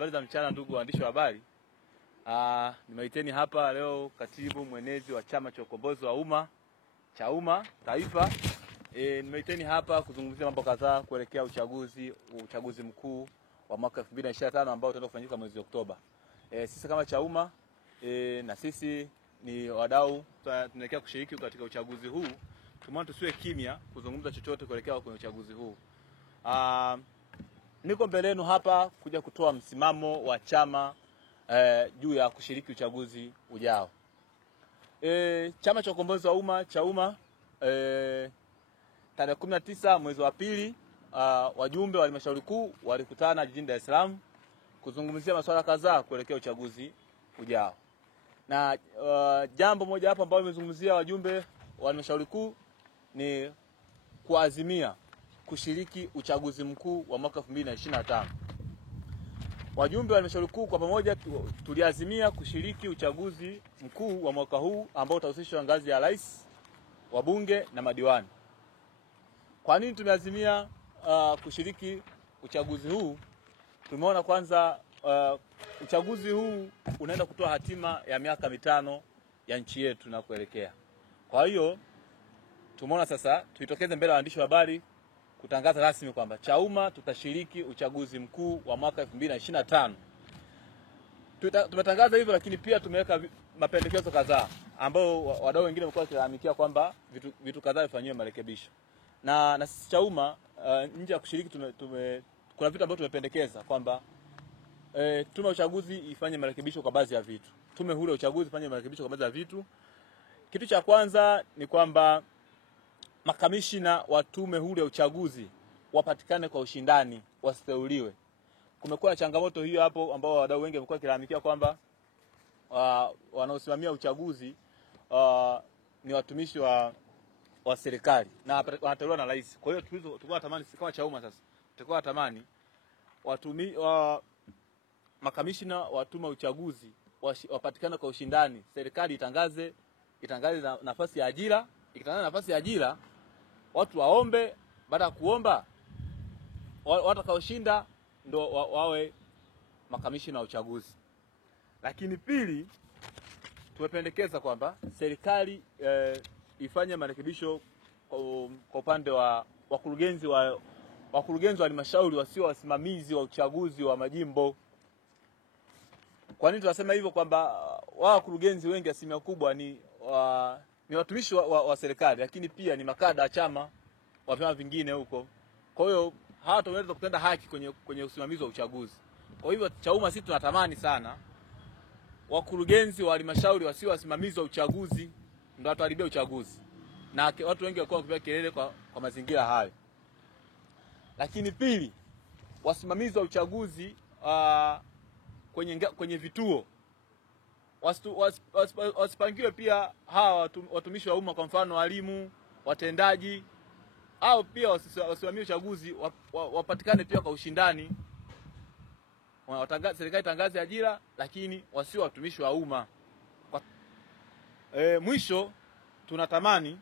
Habari za mchana ndugu waandishi wa habari. Nimeiteni hapa leo katibu mwenezi wa Chama cha Ukombozi wa Umma CHAUMMA Taifa. Nimeiteni hapa kuzungumzia mambo kadhaa kuelekea uchaguzi mkuu wa mwaka 2025 ambao utaenda kufanyika mwezi Oktoba. Sisi kama CHAUMMA na sisi ni wadau tunaelekea kushiriki katika uchaguzi huu. Tumeona tusiwe kimya kuzungumza chochote kuelekea kwenye uchaguzi huu. Niko mbele yenu hapa kuja kutoa msimamo wa chama juu ya kushiriki uchaguzi ujao. Chama cha Ukombozi wa Umma CHAUMMA tarehe 19 mwezi wa pili wajumbe wa halmashauri kuu walikutana jijini Dar es Salaam kuzungumzia masuala kadhaa kuelekea uchaguzi ujao. Na jambo moja hapo ambalo wamezungumzia wajumbe wa halmashauri kuu ni kuazimia kushiriki uchaguzi mkuu wa mwaka 2025. Wajumbe wa halmashauri kuu kwa pamoja tuliazimia kushiriki uchaguzi mkuu wa mwaka huu ambao utahusisha ngazi ya rais, wabunge na madiwani. Kwa nini tumeazimia kushiriki uchaguzi huu? Tumeona kwanza uchaguzi huu unaenda kutoa hatima ya miaka 5 ya nchi yetu na kuelekea. Kwa hiyo tumeona sasa tuitokeze mbele ya waandishi wa habari kutangaza rasmi kwamba CHAUMMA tutashiriki uchaguzi mkuu wa mwaka 2025. Tumetangaza hivyo, lakini pia tumeweka mapendekezo kadhaa ambao wadau wengine wamekuwa wakilalamikia kwamba vitu kadhaa vifanywe marekebisho. Na sisi CHAUMMA nje ya kushiriki kuna vitu ambavyo tumependekeza kwamba tume ya uchaguzi ifanye marekebisho kwa baadhi ya vitu. Tume huru ya uchaguzi ifanye marekebisho kwa baadhi ya vitu. Kitu cha kwanza ni kwamba makamishina wa tume huru ya uchaguzi wapatikane kwa ushindani, wasiteuliwe. Kumekuwa na changamoto hiyo hapo ambao wadau wengi wamekuwa kilalamikia kwamba wanaosimamia uchaguzi ni watumishi wa serikali na wanateuliwa na rais. Kwa hiyo tulikuwa tamani kama CHAUMMA sasa tulikuwa tamani makamishina wa tume ya uchaguzi wapatikane kwa ushindani. Serikali itangaze nafasi ya ajira. Ikitangaza nafasi ya ajira, watu waombe, baada ya kuomba watakaoshinda ndo wawe makamishina wa uchaguzi. Lakini pili, tumependekeza kwamba serikali ifanye marekebisho kwa upande wa wakurugenzi wa halmashauri wasio wasimamizi wa uchaguzi wa majimbo. Kwa nini tunasema hivyo? Kwamba wakurugenzi wengi asilimia kubwa ni watumishi wa serikali, lakini pia ni makada wa chama wa vyama vingine huko. Kwa hiyo hawa tunaweza kutenda haki kwenye usimamizi wa uchaguzi. Kwa hivyo CHAUMMA sisi tunatamani sana wakurugenzi wa halmashauri wasio wasimamizi wa uchaguzi ndio wataharibia uchaguzi. Na watu wengi walikuwa wakipiga kelele kwa mazingira hayo. Lakini pili, wasimamizi wa uchaguzi kwenye vituo wasipangiwe pia hawa watumishi wa umma, kwa mfano walimu, watendaji, au pia wasimamie uchaguzi wapatikane pia kwa ushindani. Serikali tangaze ajira, lakini wasio watumishi wa umma. Mwisho, tunatamani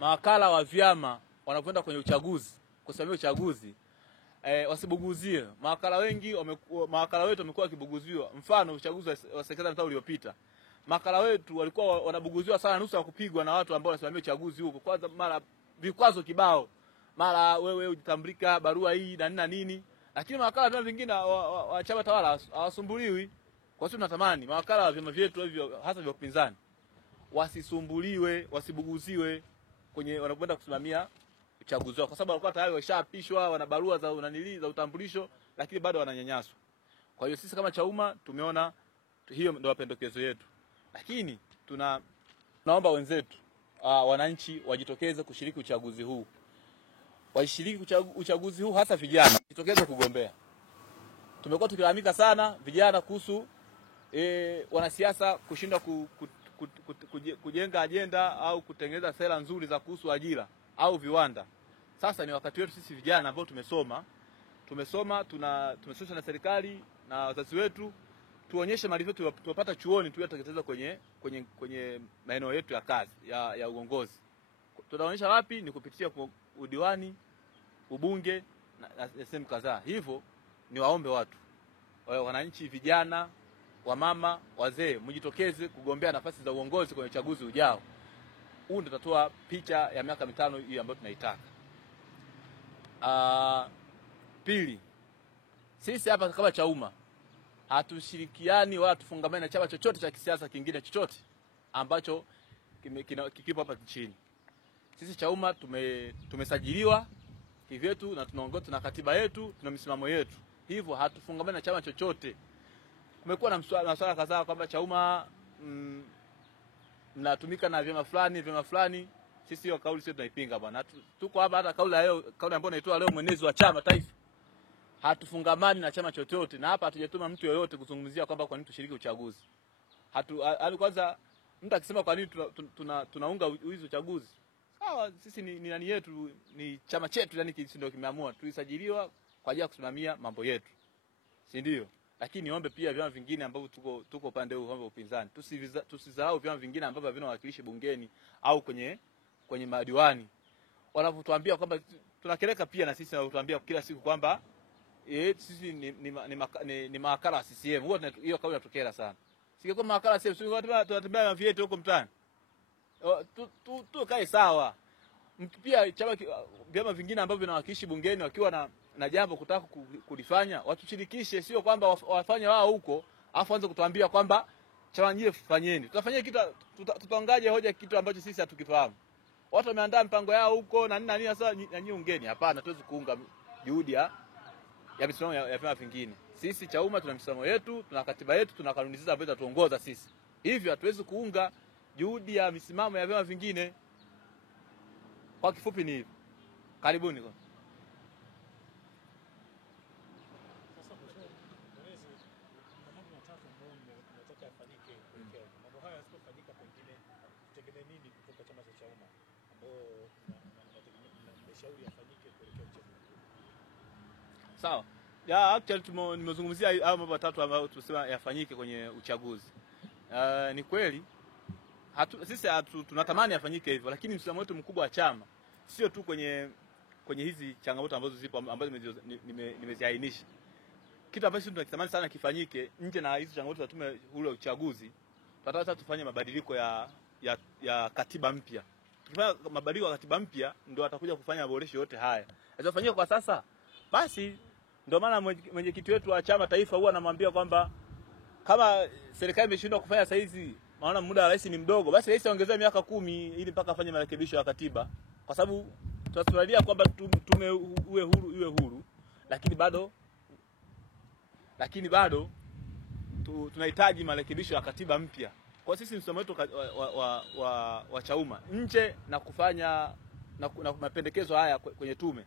mawakala wa vyama wanapoenda kwenye uchaguzi kusimamia uchaguzi wasibuguzie. Mawakala wetu wamekuwa wakibuguziwa. Mfano uchaguzi wa serikali mtaa uliopita, mawakala wetu walikuwa wanabuguziwa sana, nusu ya kupigwa na watu ambao wanasimamia uchaguzi huko. Kwanza mara vikwazo kibao, mara wewe ujitambulika barua hii na nini. Lakini mawakala vyama vingine wa chama tawala hawasumbuliwi. Kwa hiyo tunatamani mawakala wa vyama vyetu hivyo hasa vya upinzani wasisumbuliwe, wasibuguziwe kwenye wanapoenda kusimamia uchaguzi wao, kwa sababu walikuwa tayari washapishwa, wana barua za utambulisho, lakini bado wananyanyaswa. Kwa hiyo sisi kama CHAUMMA tumeona hiyo ndio mapendekezo yetu. Lakini tunaomba wenzetu wananchi wajitokeze kushiriki uchaguzi huu. Washiriki uchaguzi huu, hasa vijana jitokeze kugombea. Tumekuwa tukilalamika sana vijana kuhusu wanasiasa kushindwa kujenga ajenda au kutengeneza sera nzuri za kuhusu ajira au viwanda. Sasa ni wakati wetu sisi vijana ambao tumesoma tumesoma na serikali na wazazi wetu, tuonyeshe maarifa yetu tupata chuoni tuyatekeleza kwenye maeneo yetu ya kazi ya uongozi. Tunaonyesha wapi? Ni kupitia udiwani, ubunge na sehemu kadhaa. Hivyo ni waombe watu wananchi, vijana, wamama, wazee, mjitokeze kugombea nafasi za uongozi kwenye uchaguzi ujao. Huu ndio tutatoa picha ya miaka 5 hii ambayo tunaitaka. Pili, sisi hapa kama Chauma hatushirikiani wala tufungamani na chama chochote cha kisiasa kingine chochote ambacho kikipo hapa nchini. Sisi Chauma tumesajiliwa kivyetu na tunaongoza, tuna katiba yetu, tuna misimamo yetu. Hivyo hatufungamani na chama chochote. Kumekuwa na masuala kadhaa kwamba Chauma mnatumika na vyama fulani. Sisi hiyo kauli sio tunaipinga bwana. Tuko hapa, hata kauli ambayo naitoa leo mwenezi wa chama taifa, hatufungamani na chama chochote, na hapa hatujatuma mtu yoyote kuzungumzia kwamba kwa nini tushiriki uchaguzi. Kwanza mtu akisema kwa nini tunaunga hizo uchaguzi, sawa, sisi ni nani yetu, ni chama chetu, yani sisi ndio kimeamua, tulisajiliwa kwa ajili ya kusimamia mambo yetu, si ndio? Lakini niombe pia vyama vingine ambavyo tuko upande huu wa upinzani, tusizarau vyama vingine ambavyo havina wawakilishi bungeni au kwenye madiwani. Wanapotuambia kwamba tunakeleka, pia na sisi wanatuambia kila siku kwamba sisi ni mawakala wa CCM. Hiyo kauli inatokera sana. Singekuwa mawakala wa CCM, tunatembea na vyetu huko mtaani. Kae sawa. Pia vyama vingine ambavyo vinawakilishi bungeni wakiwa na jambo kutaka kulifanya, watushirikishe, sio kwamba wafanye wao huko afu anze kutuambia kwamba chama nyie fanyeni. Tutafanyia kitu, tutaongaje hoja kitu ambacho sisi hatukifahamu. Watu wameandaa mpango yao huko na nini sasa, na nyie ungeni. Hapana, tuwezi kuunga juhudi ya misimamo ya vyama vingine. Sisi Chauma tuna misimamo yetu, tuna katiba yetu, tuna kanuni zetu ambazo tuongoza sisi. Hivyo hatuwezi kuunga juhudi ya misimamo ya vyama vingine. Kwa kifupi ni hivi. Karibuni kwa. Sawa. Actually nimezungumzia hao mambo matatu ambayo tunasema yafanyike kwenye uchaguzi. Ni kweli sisi tunatamani yafanyike hivyo, lakini msimamo wetu mkubwa wa chama sio tu kwenye hizi changamoto ambazo zipo ambazo nimeziainisha. Kitu ambacho tunakitamani sana kifanyike nje na hizo changamoto za tume ule uchaguzi, tunataka tufanye mabadiliko ya katiba mpya. Tukifanya mabadiliko ya katiba mpya ndio atakuja kufanya maboresho yote haya. Yatafanyika kwa sasa. Basi ndio maana mwenyekiti wetu wa chama taifa huwa anamwambia kwamba kama serikali imeshindwa kufanya saizi, maana muda wa rais ni mdogo, basi rais aongezee miaka 10 ili mpaka afanye marekebisho ya katiba, kwa sababu tunataradia kwamba tume iwe huru, lakini bado tunahitaji marekebisho ya katiba mpya. Kwa sisi msimamo wetu wa Chauma nje na kufanya na mapendekezo haya kwenye tume,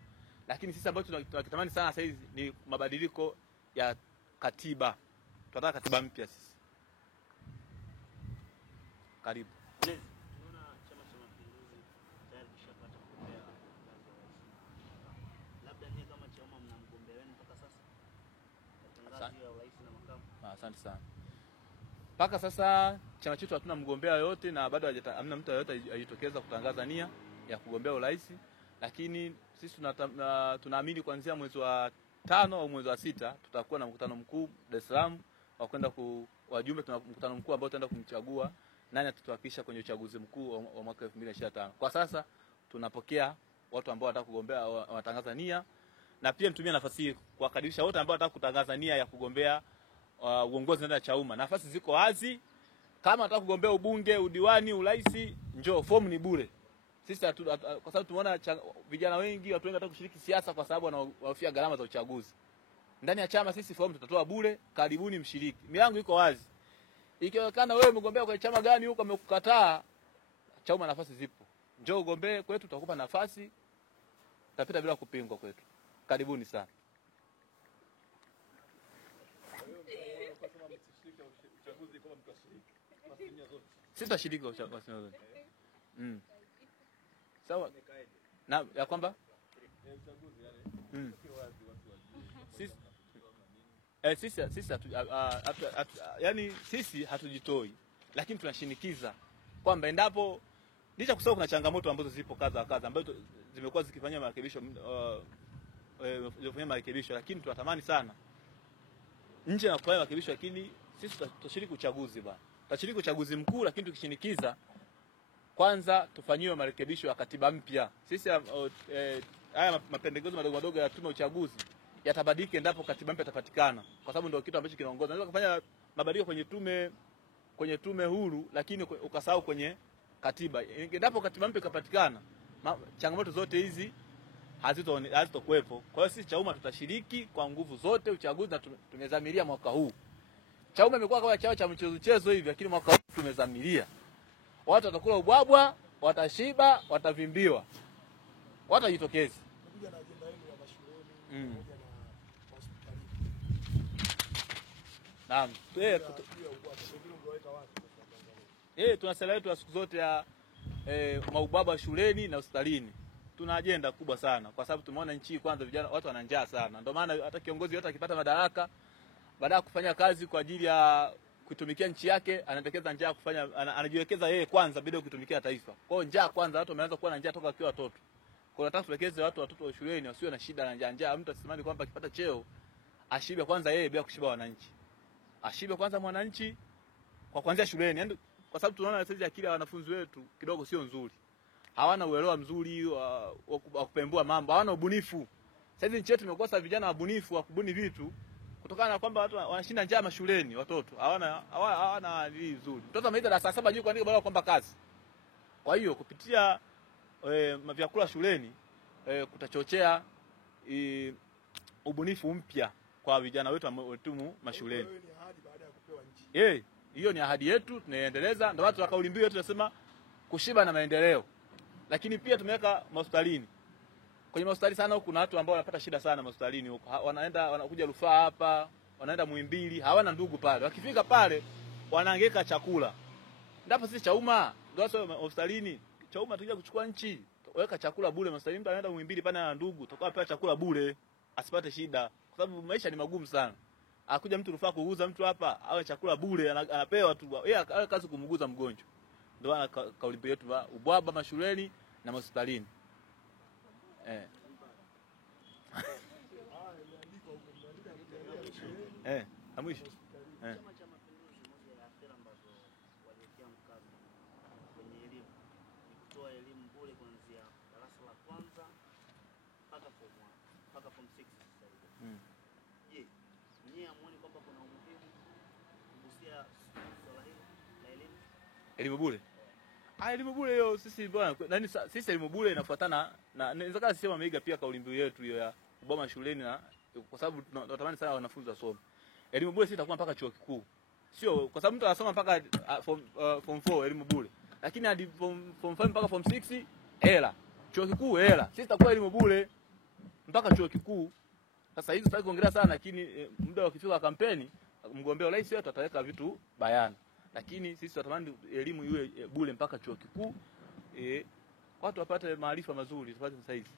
lakini sisi ambacho tunakitamani sana sasa hizi ni mabadiliko ya katiba. Tunataka katiba mpya sisi. Karibu. Tunaona Chama cha Mapinduzi tayari kishapata mgombea. Labda nyie kama Chauma mna mgombea wenu mpaka sasa? Ngazi ya urais na makamu. Asante sana. Mpaka sasa chama chetu hatuna mgombea yote na bado hamna mtu yote ajitokeza kutangaza nia ya kugombea urais, lakini sisi tunaamini kuanzia mwezi wa 5 au mwezi wa 6 tutakuwa na mkutano mkuu Dar es Salaam wa kwenda wajumbe. Tuna mkutano mkuu ambao tutaenda kumchagua nani atatuwakilisha kwenye uchaguzi mkuu wa mwaka 2025. Kwa sasa tunapokea watu ambao wanataka kugombea, watangaza nia, na pia nitumie nafasi hii kuwakaribisha wote ambao wanataka kutangaza nia ya kugombea uongozi ndani ya Chauma. Nafasi ziko wazi. Kama unataka kugombea ubunge, udiwani, urais, njoo, fomu ni bure. Sisi kwa sababu tumeona vijana wengi, watu wengi wanataka kushiriki siasa kwa sababu wanahofia gharama za uchaguzi. Ndani ya chama sisi fomu tutatoa bure, karibuni mshiriki. Milango iko wazi. Ikiwezekana wewe mgombea kwa chama gani huko amekukataa, Chauma nafasi zipo. Njoo ugombee kwetu, tutakupa nafasi. Utapita bila kupingwa kwetu. Karibuni sana. Sisi tutashiriki kwa uchaguzi zote. Sawa. Na ya kwamba uchaguzi yani sisi hatujitoi, lakini tunashinikiza kwamba endapo licha kusema kuna changamoto ambazo zipo kadha ambazo zimekuwa zikifanywa marekebisho lakini tunatamani sana nje na kufanya marekebisho, lakini sisi tutashiriki uchaguzi bwana. Tutashiriki uchaguzi mkuu, lakini tukishinikiza kwanza tufanyiwe marekebisho ya katiba mpya. Sisi haya mapendekezo madogo madogo ya tume ya uchaguzi yatabadilika endapo katiba mpya itapatikana, kwa sababu ndio kitu ambacho kinaongoza. Unaweza kufanya mabadiliko kwenye tume huru, lakini ukasahau kwenye katiba. Endapo katiba mpya ikapatikana, changamoto zote hizi hazitokuwepo. Kwa hiyo sisi Chauma tutashiriki kwa nguvu zote uchaguzi, na tumezamiria mwaka huu. Chauma imekuwa kama chao cha mchezo hivi, lakini mwaka huu tumezamiria. Watu watakula ubwabwa, watashiba, watavimbiwa. Watajitokeza. Kuja na ajenda yenu ya mashuleni pamoja na hospitali. Naam. Tuna sera yetu ya siku zote ya maubaba shuleni na hospitalini. Tuna ajenda kubwa sana kwa sababu tumeona nchi kwanza vijana watu wana njaa sana. Ndio maana hata kiongozi yote akipata madaraka baada ya kufanya kazi kwa ajili ya kutumikia nchi yake, anaendekeza njaa kufanya anajiwekeza yeye kwanza bila kutumikia taifa. Kwa hiyo njaa kwanza, watu wameanza kuwa na njaa toka wakiwa watoto. Kwa hiyo nataka tuwekeze watoto wa shuleni wasiwe na shida na njaa. Mtu asisimani kwamba akipata cheo ashibe kwanza yeye bila kushiba wananchi. Ashibe kwanza mwananchi kwa kuanzia shuleni. Yaani kwa sababu tunaona sasa akili ya wanafunzi wetu kidogo sio nzuri. Hawana uelewa mzuri wa kupembua mambo, hawana ubunifu. Sasa nchi yetu imekosa vijana wabunifu wa kubuni vitu kutokana na kwamba watu wanashinda njaa mashuleni, watoto hawana hili nzuri. Mtoto amaliza darasa 7 juu kuandika barua kwamba kazi. Kwa hiyo kupitia vyakula shuleni kutachochea ubunifu mpya kwa vijana wetu wetu mashuleni. Hiyo ni ahadi baada ya kupewa nchi. Hiyo ni ahadi yetu, tunaendeleza. Ndio watu wa kauli mbiu yetu tunasema kushiba na maendeleo. Lakini pia tumeweka hospitalini. Kwenye hospitali sana huko kuna watu ambao wanapata shida sana hospitalini huko. Wanakuja Rufaa hapa, wanaenda Muhimbili, hawana ndugu pale. Wakifika pale wanaangeka chakula. Ndipo sisi Chauma ndio hospitalini, Chauma tukija kuchukua nchi, weka chakula bure hospitalini. Mtu anaenda Muhimbili pana na ndugu, tutakuwa pia chakula bure, asipate shida. Kwa sababu maisha ni magumu sana. Akuja mtu Rufaa kuuguza mtu hapa, awe chakula bure, anapewa tu. Yeye kazi kumuuguza mgonjwa. Ndio ana kauli mbiu yetu ubwaba mashuleni na hospitalini. Amwisho. Chama cha Mapinduzi, moja ya sera ambazo waliwekea mkazo kwenye elimu ni kutoa elimu bure kuanzia darasa la kwanza mpaka form 6 sasa hivi. Je, nyinyi hamuoni kwamba kuna umuhimu kugusia swala hili la elimu? Elimu bure? Elimu bure hiyo sisi bwana, sisi elimu bure inafuatana na inaweza kama sema meiga pia kauli mbiu yetu hiyo ya uboma shuleni, na kwa sababu tunatamani sana wanafunzi wasome. Elimu bure sisi itakuwa mpaka chuo kikuu. Sio kwa sababu mtu anasoma mpaka form 4 elimu bure. Lakini hadi form 5 mpaka form 6 hela. Chuo kikuu hela. Sisi itakuwa elimu bure mpaka chuo kikuu. Sasa hizo sitaki kuongelea sana, lakini muda ukifika kampeni mgombea urais wetu ataweka vitu bayana. Lakini sisi tunatamani elimu iwe bure mpaka chuo kikuu. Watu wapate maarifa mazuri tupate sasa hivi.